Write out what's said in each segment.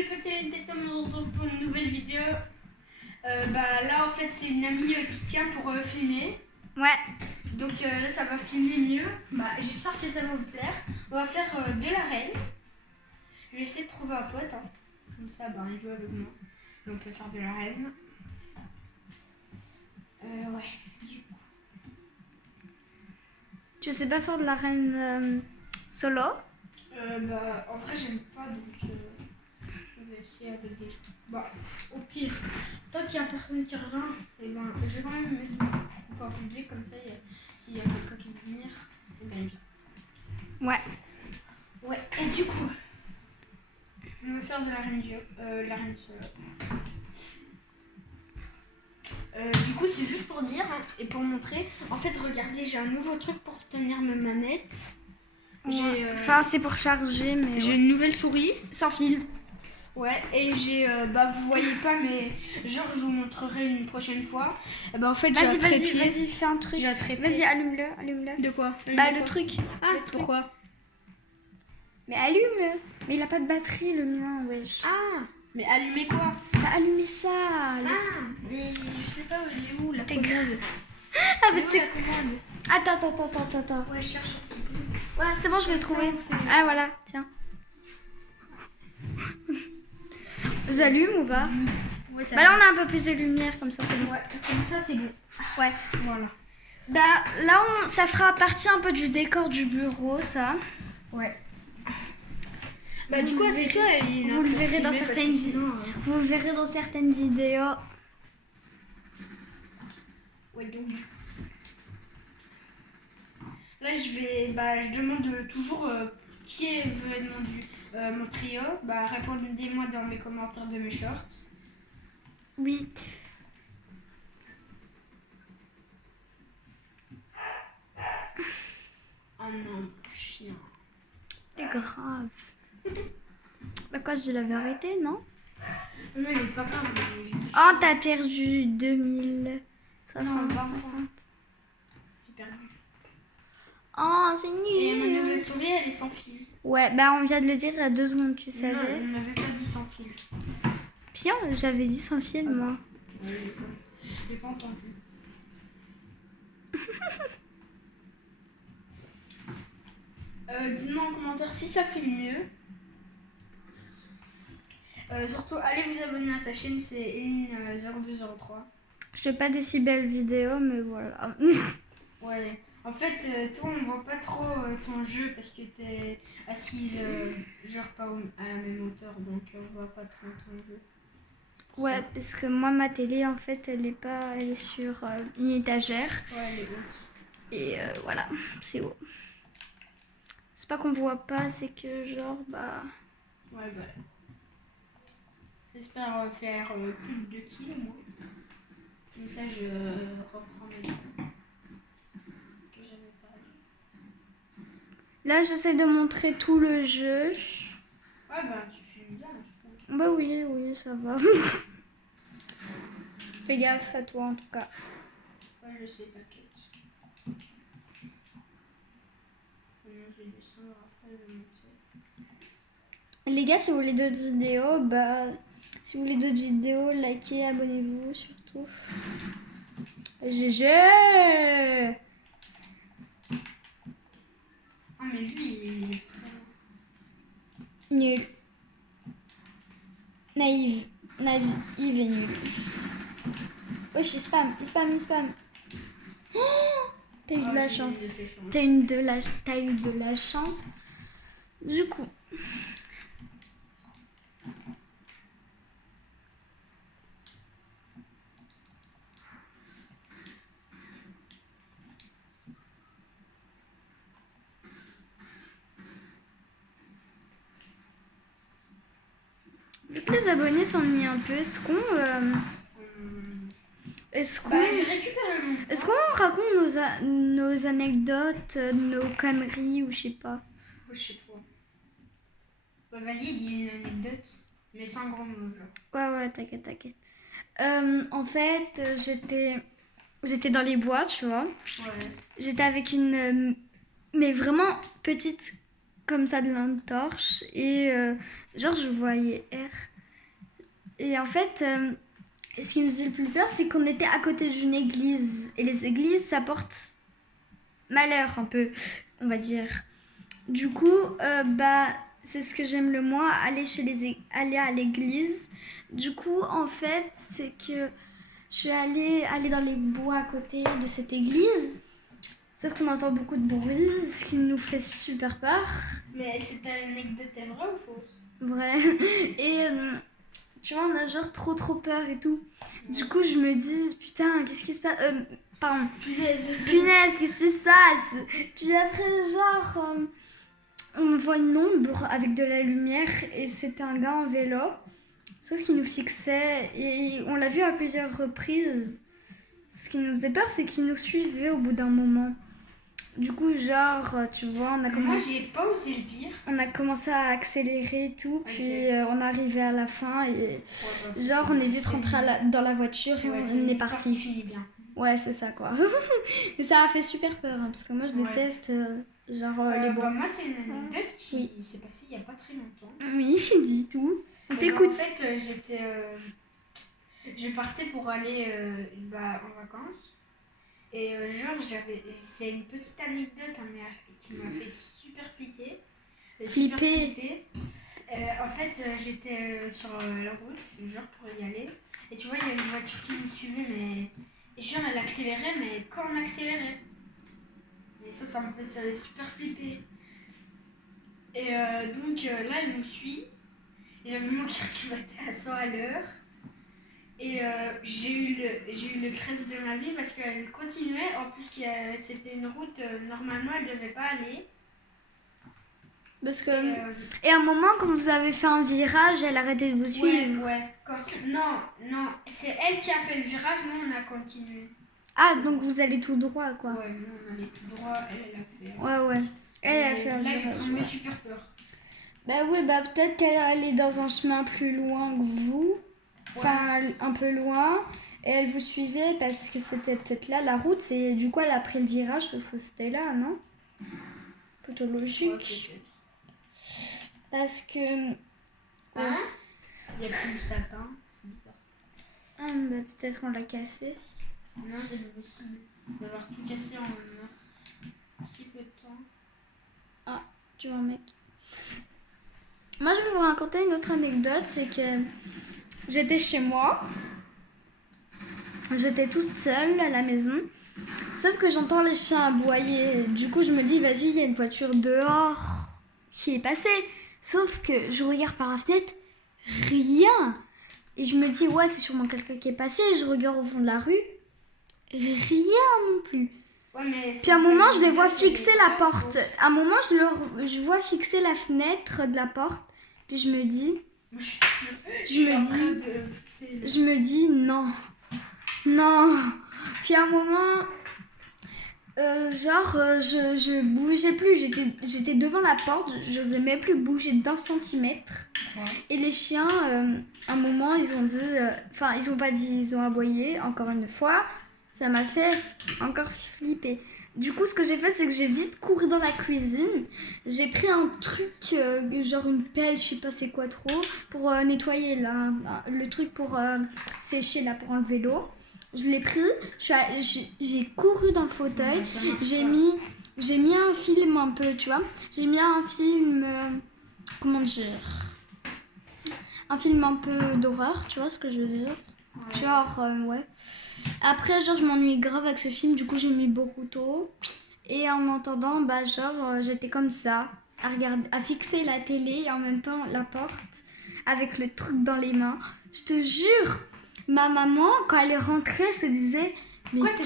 les petits tétons, on se retrouve pour une nouvelle vidéo. Là en fait c'est une amie qui tient pour filmer. Ouais. Donc là ça va filmer mieux. J'espère que ça va vous plaire. On va faire de la reine. Je vais essayer de trouver un pote. Hein. Comme ça il joue avec moi. Et on peut faire de la reine. Ouais. Du coup. Tu sais pas faire de la reine solo? En vrai j'aime pas donc je vais essayer avec des gens. Au pire, tant qu'il y a personne qui rejoint, je vais quand même mettre mon groupe en public comme ça s'il y a quelqu'un qui veut venir, et bien il vient. Ouais. Ouais, et du coup, on va faire de la reine la reine solo. Du coup c'est juste pour dire et pour montrer. En fait regardez, j'ai un nouveau truc pour tenir ma manette. Enfin c'est pour charger mais j'ai une nouvelle souris sans fil. Ouais, et j'ai vous voyez pas mais genre je vous montrerai une prochaine fois. En fait Vas-y fais un truc. Vas-y allume-le. De quoi? Le truc. Ah, le truc. Pourquoi? Mais allume. Mais il a pas de batterie le mien, wesh. Ah, mais allumez quoi? Allumez ça. Mais je sais pas, elle est où la T'es commande? Ah mais c'est la commande. Attends. Ouais, je cherche un petit peu. Ouais, c'est bon, je l'ai trouvé. Ah voilà, tiens. J'allume ou pas? Ouais, là on a un peu plus de lumière comme ça c'est bon. Ouais, comme ça c'est bon. Ouais. Voilà. Là ça fera partie un peu du décor du bureau ça. Ouais. Du coup c'est toi vous le verrez dans certaines vidéos. Vous le verrez dans certaines vidéos. Ouais donc. Là je demande toujours qui veut être mon trio. Répondez-moi dans mes commentaires de mes shorts. Oui. Oh non, chien. C'est grave. Quoi, je dis la vérité, non? Non, il est pas grave. Oh, t'as perdu 2550. J'ai perdu. Oh, c'est Et ma nul. nouvelle souris, elle est sans fil. Ouais, on vient de le dire il y a 2 secondes, tu savais. Non, on n'avait pas dit sans fil. Bien, j'avais dit sans fil, moi. J'ai pas entendu. Dites-moi en commentaire si ça fait mieux. Surtout, allez vous abonner à sa chaîne, c'est Eline0203. Je fais pas des si belles vidéos, mais voilà. Ouais. En fait, toi, on voit pas trop ton jeu parce que t'es assise genre pas à la même hauteur, donc on voit pas trop ton jeu. Ouais, parce que moi, ma télé, en fait, elle est sur une étagère. Ouais, elle est haute. Et voilà, c'est haut. C'est pas qu'on voit pas, c'est que genre, Ouais, j'espère faire plus de 2 kilos, moi. Comme ça, je reprends mes poids que j'avais perdu. Là, j'essaie de montrer tout le jeu. Ouais, tu fais bien, je trouve. Oui, ça va. Fais gaffe à toi, en tout cas. Ouais, je sais, t'inquiète. Je vais descendre après, je vais monter. Les gars, si vous voulez d'autres vidéos, likez, abonnez-vous surtout. GG. Ah, mais lui, il est Nul. Naïve et nul. Wesh, il spam. Oh, t'as eu de la chance. T'as eu de la chance. Du coup. Vu que les abonnés s'ennuient un peu, est-ce qu'on j'ai récupéré mon est-ce qu'on raconte nos anecdotes, nos conneries ou je sais pas? Je sais pas. Vas-y, dis une anecdote, mais sans grand mot, genre. Ouais, t'inquiète. En fait, j'étais dans les bois, tu vois. Ouais. J'étais avec une mais vraiment petite comme ça de lampe torche et genre je voyais R Et en fait, ce qui me faisait le plus peur, c'est qu'on était à côté d'une église. Et les églises, ça porte malheur un peu, on va dire. Du coup, c'est ce que j'aime le moins, aller à l'église. Du coup, en fait, c'est que je suis allée dans les bois à côté de cette église. Sauf qu'on entend beaucoup de bruit, ce qui nous fait super peur. Mais c'est une anecdote vraie ou fausse? Vrai. Et tu vois, on a genre trop peur et tout. Du coup, je me dis, putain, qu'est-ce qui se passe? Pardon. Punaise, qu'est-ce qui se passe? Puis après, genre, on voit une ombre avec de la lumière et c'était un gars en vélo. Sauf qu'il nous fixait et on l'a vu à plusieurs reprises. Ce qui nous faisait peur, c'est qu'il nous suivait au bout d'un moment. Du coup, genre, tu vois, Moi, j'ai pas osé le dire. On a commencé à accélérer et tout, puis on arrivait à la fin et genre, on est vite rentré dans la voiture et on est parti. Finit bien. Ouais, c'est ça quoi. Mais ça a fait super peur, hein, parce que moi, je déteste les bois. Moi, c'est une anecdote qui s'est passée il y a pas très longtemps. Oui, dis tout. On t'écoute. En fait, je partais pour aller en vacances. Et c'est une petite anecdote qui m'a fait super flipper. En fait, j'étais sur la route, genre pour y aller. Et tu vois, il y a une voiture qui me suivait, et genre elle accélérait, mais quand on accélérait. Et ça me faisait super flipper. Et donc là, elle nous suit. Et j'avais mon cœur qui battait à 100 à l'heure. Et j'ai eu le stress de ma vie parce qu'elle continuait. En plus, c'était une route, normalement, elle ne devait pas aller. Parce que... Et à un moment, quand vous avez fait un virage, elle arrêtait de vous suivre. Ouais. Non, c'est elle qui a fait le virage, nous, on a continué. Ah, donc vous allez tout droit, quoi. Ouais, nous, on allait tout droit, elle a fait... Ouais. Elle a fait un virage. virage. Là, j'ai vraiment super peur. Bah oui, peut-être qu'elle allait dans un chemin plus loin que vous. Enfin, un peu loin. Et elle vous suivait parce que c'était peut-être là la route. Et du coup, elle a pris le virage parce que c'était là, non? Plutôt logique. Parce que... Hein? Il n'y a plus de sapin. C'est bizarre. Ah, peut-être qu'on l'a cassé. Non, c'est possible d'avoir tout cassé en si peu de temps. Ah, tu vois, mec. Moi, je vais vous raconter une autre anecdote. C'est que j'étais chez moi. J'étais toute seule à la maison. Sauf que j'entends les chiens aboyer. Du coup, je me dis, vas-y, il y a une voiture dehors qui est passée. Sauf que je regarde par la fenêtre, rien. Et je me dis, ouais, c'est sûrement quelqu'un qui est passé. Je regarde au fond de la rue, rien non plus. Ouais, puis à un moment, je les vois fixer la porte. À un moment, je vois fixer la fenêtre de la porte. Puis je me dis, non. Puis à un moment, je bougeais plus. J'étais devant la porte. Je n'osais même plus bouger d'un centimètre. Ouais. Et les chiens, à un moment, ils ont dit... ils ont pas dit, ils ont aboyé, encore une fois. Ça m'a fait encore flipper. Du coup, ce que j'ai fait, c'est que j'ai vite couru dans la cuisine. J'ai pris un truc, genre une pelle, je sais pas c'est quoi trop, pour nettoyer là, le truc pour sécher là, pour enlever l'eau. Je l'ai pris, j'ai couru dans le fauteuil, j'ai mis un film un peu, tu vois. J'ai mis un film, comment dire, un film un peu d'horreur, tu vois ce que je veux dire. Ouais. Genre, ouais. Après, genre, je m'ennuie grave avec ce film, du coup, j'ai mis Boruto. Et en entendant, j'étais comme ça, à fixer la télé et en même temps la porte, avec le truc dans les mains. Je te jure, ma maman, quand elle est rentrée, elle se disait, mais qu'est-ce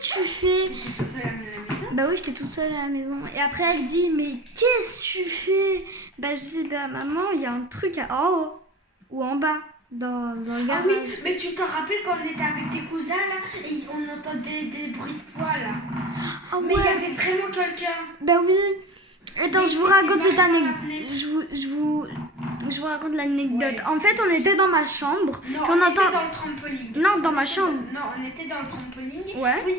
que tu fais? T'étais toute seule à la maison? Bah oui, j'étais toute seule à la maison. Et après, elle dit, mais qu'est-ce que tu fais? Bah, je dis, maman, il y a un truc en haut ou en bas. Dans le garage. Ah oui, mais tu t'en rappelles quand on était avec tes cousins là et on entendait des bruits de poids là. Ah mais il y avait vraiment quelqu'un. Bah oui. Attends, je vous raconte cette anecdote. Je vous raconte l'anecdote. Ouais, en fait, on était dans ma chambre. Non, on était dans le trampoline. Non, dans ma chambre. Non, on était dans le trampoline. Ouais. Puis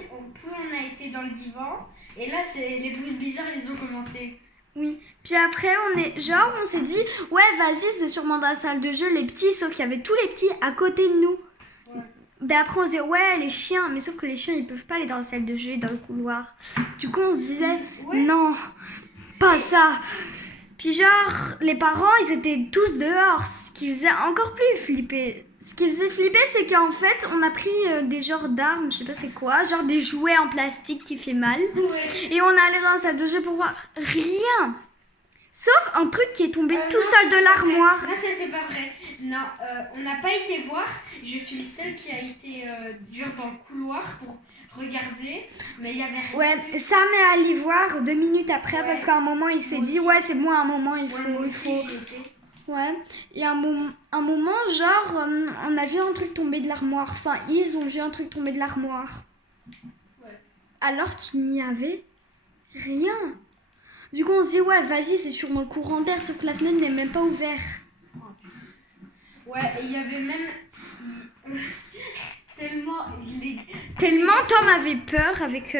on a été dans le divan. Et là, les bruits bizarres, ils ont commencé. Oui. Puis après, on s'est dit, ouais, vas-y, c'est sûrement dans la salle de jeu, les petits, sauf qu'il y avait tous les petits à côté de nous. Ouais. Ben après, on se disait, ouais, les chiens, mais sauf que les chiens, ils peuvent pas aller dans la salle de jeu, dans le couloir. Du coup, on se disait, Ouais. non, pas ça. Puis genre, les parents, ils étaient tous dehors, ce qui faisait encore plus flipper. Ce qui faisait flipper, c'est qu'en fait, on a pris des genres d'armes, je sais pas c'est quoi, genre des jouets en plastique qui fait mal. Ouais. Et on est allé dans la salle de jeu pour voir rien. Sauf un truc qui est tombé tout Non, seul de c'est pas l'armoire. vrai. Non, ça c'est pas vrai. Non, on n'a pas été voir. Je suis seule qui a été dans le couloir pour regarder, mais il y avait rien. Ouais, Sam est allé voir 2 minutes après Ouais. parce qu'à un moment il s'est Moi dit aussi. ouais c'est bon à un moment il Ouais, faut moi il aussi, faut j'y étais. ouais et un moment genre on a vu un truc tomber de l'armoire, enfin ils ont vu un truc tomber de l'armoire Ouais. alors qu'il n'y avait rien. Du coup on se dit ouais vas-y c'est sûrement le courant d'air sauf que la fenêtre n'est même pas ouverte. Ouais, et il y avait même Tellement Tom avait peur avec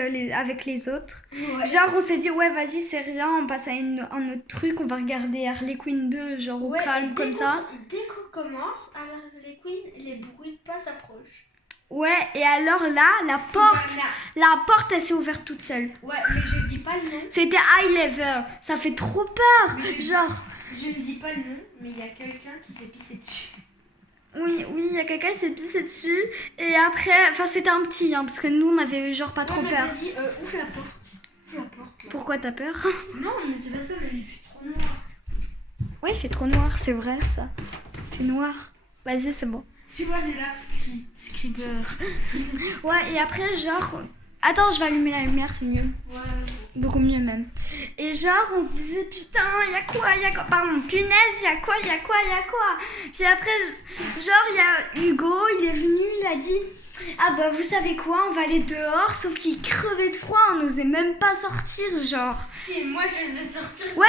les autres. Ouais. Genre on s'est dit ouais vas-y c'est rien, on passe à un autre truc, on va regarder Harley Quinn 2 genre au Ouais, calme et comme ça. Dès qu'on commence, alors les queens, les bruits de pas s'approchent. Ouais et alors là la porte elle s'est ouverte toute seule. Ouais, mais je dis pas le nom. C'était high level, ça fait trop peur. Mais Genre je ne dis pas le nom, mais il y a quelqu'un qui s'est pissé dessus. oui il y a quelqu'un qui s'est pissé dessus et après enfin c'était un petit hein, parce que nous on avait genre pas trop Ouais, mais peur. vas-y, ouvre la porte. Ouvre la porte. Là. Pourquoi t'as peur? Non, mais c'est pas ça, mais il fait trop noir. Ouais il fait trop noir c'est vrai ça. Il fait noir. Vas-y c'est bon. Si moi j'ai là, Scriber. Ouais, et après, genre... Attends, je vais allumer la lumière, c'est mieux. Ouais. Beaucoup mieux même. Et genre, on se disait, putain, y'a quoi? Pardon, punaise, y'a quoi? Puis après, genre, il y a Hugo, il est venu, il a dit... Ah bah, vous savez quoi? On va aller dehors, sauf qu'il crevait de froid, on n'osait même pas sortir, genre. Si, moi je les ai sortis. Ouais,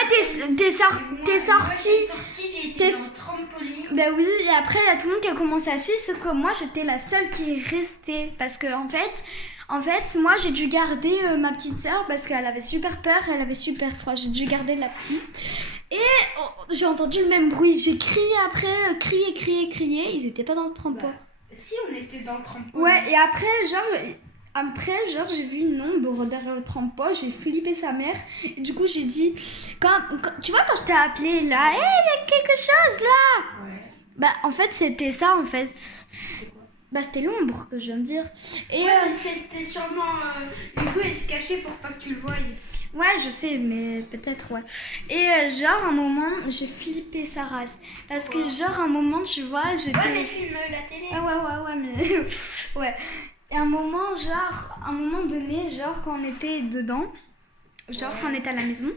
t'es sorti. J'ai été T'es- dans le trampoline. Bah oui, et après, il y a tout le monde qui a commencé à suivre, sauf que moi, j'étais la seule qui est restée. Parce que, en fait, moi, j'ai dû garder ma petite sœur parce qu'elle avait super peur, elle avait super froid. J'ai dû garder la petite. Et j'ai entendu le même bruit. J'ai crié après, crié. Ils étaient pas dans le trampo. Bah, si, on était dans le trampoline. Ouais, et après, genre, j'ai vu une ombre derrière le trampo, j'ai flippé sa mère. Et du coup, j'ai dit, tu vois, quand je t'ai appelé là, hé, il y a quelque chose là. Ouais. Bah, en fait, c'était ça, en fait. C'était quoi? Bah, c'était l'ombre que je viens de dire. Et Ouais, mais c'était sûrement Hugo, il se cachait pour pas que tu le voies. ouais, je sais, mais peut-être, ouais. Et genre, un moment, j'ai flippé sa race. Parce que, genre, un moment, tu vois, j'étais... Ouais, mais filme la télé. Ah ouais, mais... ouais. Et un moment donné, genre, quand on était dedans, genre, quand on était à la maison,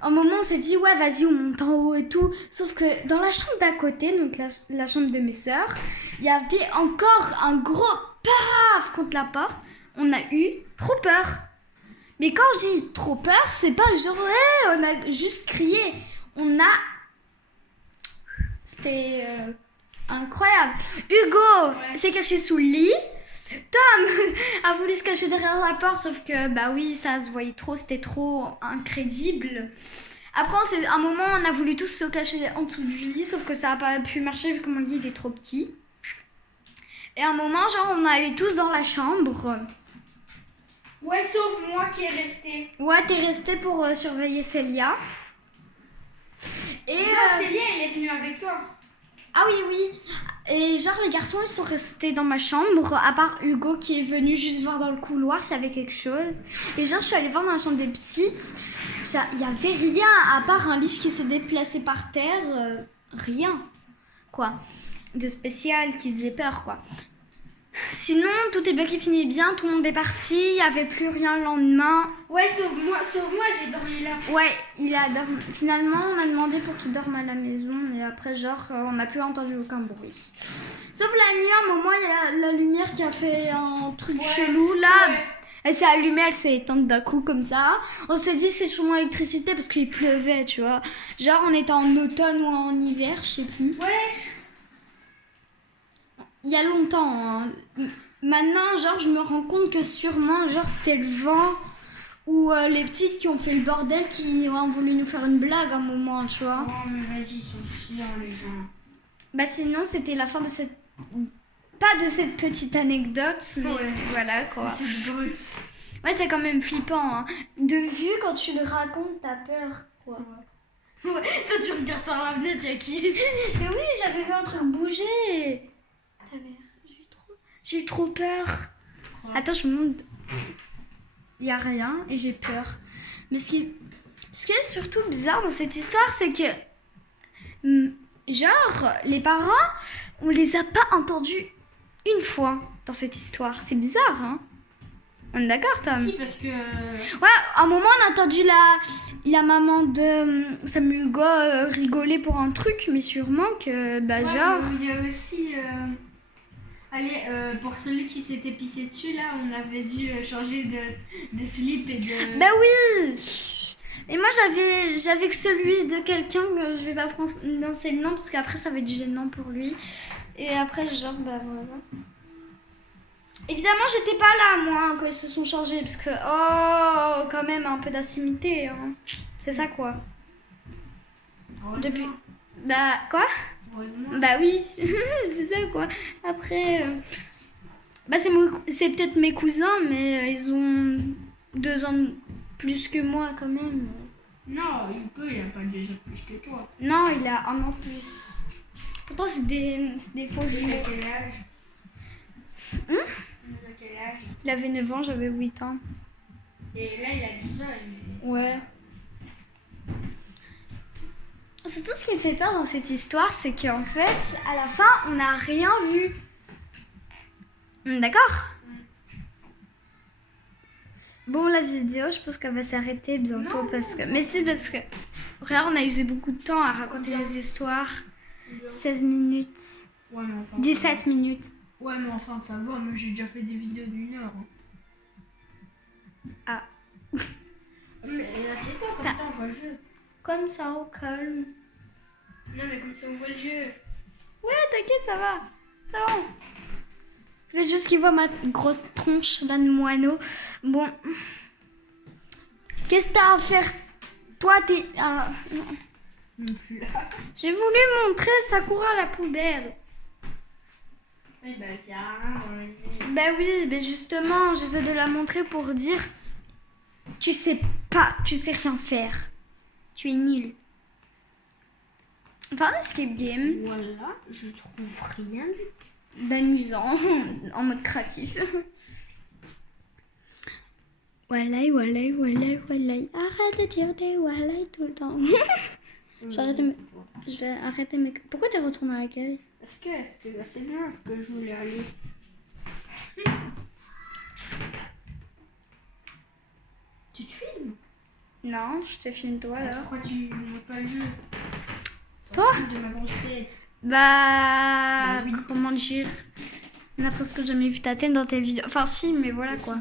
un moment, on s'est dit, ouais, vas-y, on monte en haut et tout. Sauf que dans la chambre d'à côté, donc la chambre de mes sœurs, il y avait encore un gros paf contre la porte. On a eu trop peur. Mais quand je dis trop peur, c'est pas genre, ouais, on a juste crié. C'était incroyable. Hugo s'est caché sous le lit. Tom a voulu se cacher derrière la porte, sauf que, bah oui, ça se voyait trop, c'était trop incrédible. Après, un moment, on a voulu tous se cacher en dessous du lit, sauf que ça n'a pas pu marcher vu que mon lit était trop petit. Et à un moment, genre, on allait tous dans la chambre. Ouais, sauf moi qui est resté. Ouais, t'es resté pour surveiller Célia. Et Non, Célia, elle est venue avec toi. ah oui. Et genre, les garçons, ils sont restés dans ma chambre, à part Hugo qui est venu juste voir dans le couloir s'il y avait quelque chose. Et genre, je suis allée voir dans la chambre des petites. Il n'y avait rien, à part un livre qui s'est déplacé par terre. Rien, quoi. De spécial qui faisait peur, quoi. Sinon, tout est bien qui finit bien, tout le monde est parti, il n'y avait plus rien le lendemain. Ouais, sauf moi, j'ai dormi là. Ouais, il a dormi. Finalement, on a demandé pour qu'il dorme à la maison, et après, genre, on n'a plus entendu aucun bruit. Sauf la nuit, à un moment, il y a la lumière qui a fait un truc chelou, là. Ouais. Elle s'est allumée, elle s'est éteinte d'un coup, comme ça. On s'est dit, c'est sûrement l'électricité, parce qu'il pleuvait, tu vois. Genre, on était en automne ou en hiver, je sais plus. Ouais. Il y a longtemps, hein. Maintenant, genre, je me rends compte que sûrement, genre, c'était le vent Ou les petites qui ont fait le bordel, qui ont voulu nous faire une blague un moment, tu vois. Oh, mais vas-y, ils sont chiants, les gens. Bah sinon, c'était la fin de cette... Pas de cette petite anecdote, mais Ouais. voilà quoi. C'est brut. Ouais, c'est quand même flippant. Hein. De vue, quand tu le racontes, t'as peur, quoi. Ouais, toi, tu regardes par la fenêtre, y'a qui? Mais oui, j'avais vu un truc bouger. Ta mère, j'ai eu trop peur. Ouais. Attends, je me montre. Il y a rien et j'ai peur. Mais ce qui est surtout bizarre dans cette histoire, c'est que genre les parents, on les a pas entendus une fois dans cette histoire. C'est bizarre, hein. On est d'accord, Tom? Si, parce que... Ouais, à un moment on a entendu la maman de Samuel Hugo rigoler pour un truc, mais sûrement que bah Ouais, genre. mais il y a aussi... Allez, pour celui qui s'était pissé dessus, là, on avait dû changer de slip et de... Bah oui. Et moi j'avais que celui de quelqu'un que je vais pas prononcer le nom parce qu'après ça va être gênant pour lui. Et après genre bah voilà. Évidemment j'étais pas là moi quand ils se sont changés parce que oh quand même un peu d'intimité hein. C'est ça quoi. Heureusement. Depuis. Bah quoi? Heureusement. Bah oui, c'est ça quoi. Après, bah c'est peut-être mes cousins, mais ils ont 2 ans de plus que moi quand même. Non, Hugo, il a pas déjà plus que toi. Non, il a 1 an de plus. Pourtant, c'est des faux Il a jumeaux. quel âge? Il a quel âge? Il avait 9 ans, j'avais 8 ans. Et là, il a 10 ans. Ouais. Surtout, ce qui me fait peur dans cette histoire, c'est qu'en fait, à la fin, on n'a rien vu. D'accord? Bon, la vidéo, je pense qu'elle va s'arrêter bientôt parce que... Mais c'est parce que... Regarde, on a usé beaucoup de temps à raconter les histoires. 16 minutes. Ouais, mais enfin... 17 minutes. Ouais, mais enfin, ça va. Moi, j'ai déjà fait des vidéos d'1 heure. Hein. Ah. Mais assieds-toi, comme ça, on voit le jeu. Comme ça, au calme. Non, mais comme ça, on voit le jeu. Ouais, t'inquiète, ça va. Ça va. Je voulais juste qu'il voit ma grosse tronche là de moineau. Bon. Qu'est-ce que t'as à faire? Toi, t'es... Ah, non. Non plus là. J'ai voulu montrer Sakura à la poubelle. Oui, bah, il y a rien dans la vidéo. Bah oui, mais justement, j'essaie de la montrer pour dire... Tu sais rien faire. Tu es nul. Enfin, escape game. Voilà, je trouve rien du tout. D'amusant, en mode créatif. Walai, walai, walai, walai. Arrête de dire des walai tout le temps. Je vais arrêter mes... Pourquoi t'es retourné à l'accueil? Parce que c'était assez bien que je voulais aller. Tu te filmes? Non, je te filme toi alors. Pourquoi tu montes pas le jeu? Toi? De ma grosse tête. Bah, oui. comment dire? On a presque jamais vu ta tête dans tes vidéos. Enfin si, mais voilà quoi.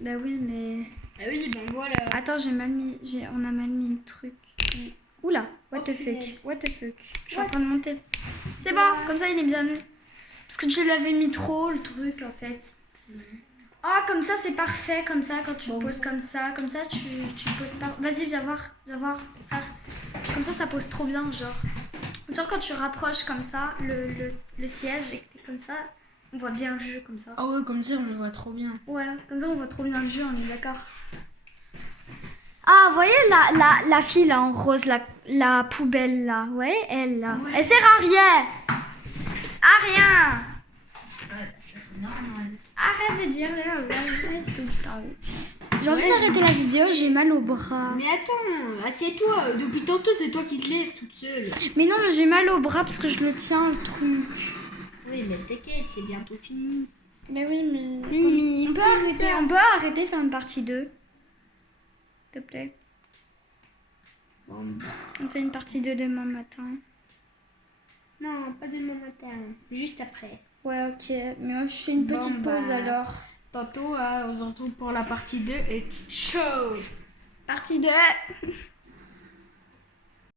Bah oui, mais... Ah oui, ben voilà. Attends, on a mal mis le truc. Oula, what the fuck, Yes. what the fuck. Je suis en train de monter. C'est bon, comme ça il est bien mieux. Parce que je l'avais mis trop le truc en fait. Ah, comme ça c'est parfait, comme ça quand tu poses comme ça tu poses pas. Vas-y, viens voir. Ah. Comme ça pose trop bien, genre quand tu rapproches comme ça le siège et que t'es comme ça, on voit bien le jeu comme ça. Ah ouais, comme ça on le voit trop bien. Ouais, comme ça on voit trop bien le jeu, on est d'accord. Ah, vous voyez la fille là en rose, la poubelle là, ouais, elle là. Ouais. Elle sert à rien. À rien. Ouais, ça c'est normal. Arrête de dire tout le temps. J'ai envie d'arrêter la vidéo, j'ai mal au bras. Mais attends, assieds-toi. Depuis tantôt, c'est toi qui te lèves toute seule. Mais non, mais j'ai mal au bras parce que je le tiens le truc. Oui, mais t'inquiète, c'est bientôt fini. Mais oui, mais... Oui, on peut arrêter de faire une partie 2. S'il te plaît. Bon, On fait une partie 2 demain matin. non, pas demain matin. Juste après. Ouais, ok. Mais je fais une Bon, petite pause bah. alors. Tantôt, on se retrouve pour la partie 2 et ciao. Partie 2.